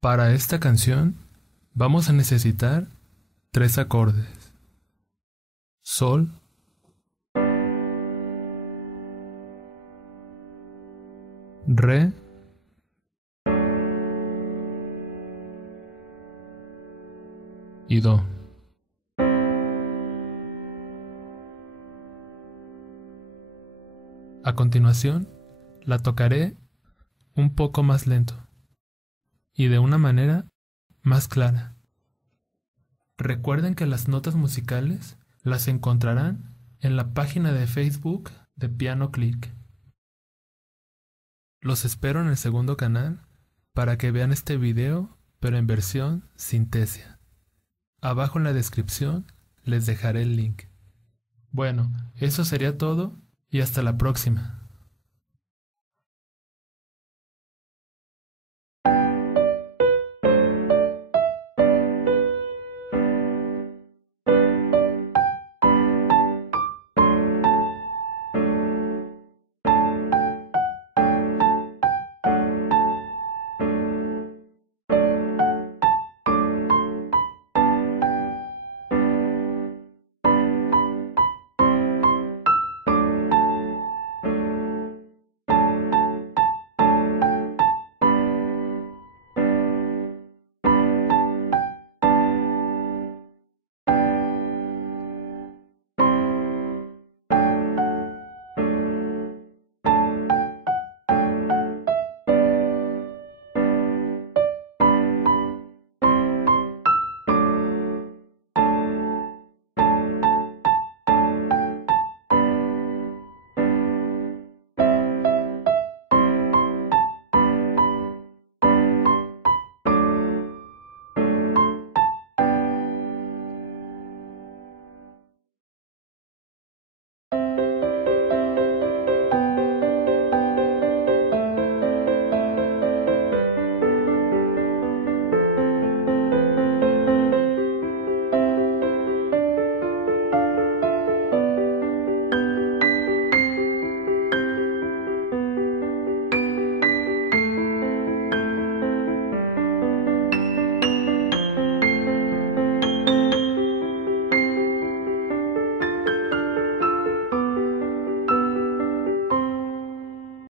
Para esta canción vamos a necesitar tres acordes: Sol, Re y Do. A continuación, la tocaré un poco más lento y de una manera más clara. Recuerden que las notas musicales las encontrarán en la página de Facebook de Piano Click. Los espero en el segundo canal para que vean este video, pero en versión Synthesia. Abajo en la descripción les dejaré el link. Bueno, eso sería todo y hasta la próxima.